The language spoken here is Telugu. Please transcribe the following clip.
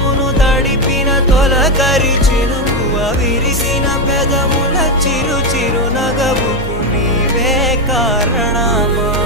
మనసును తడిపిన తొలకరి చినుకువ విరిసిన పెదముల చిరు చిరు నగవుకు నీవే కారణమా.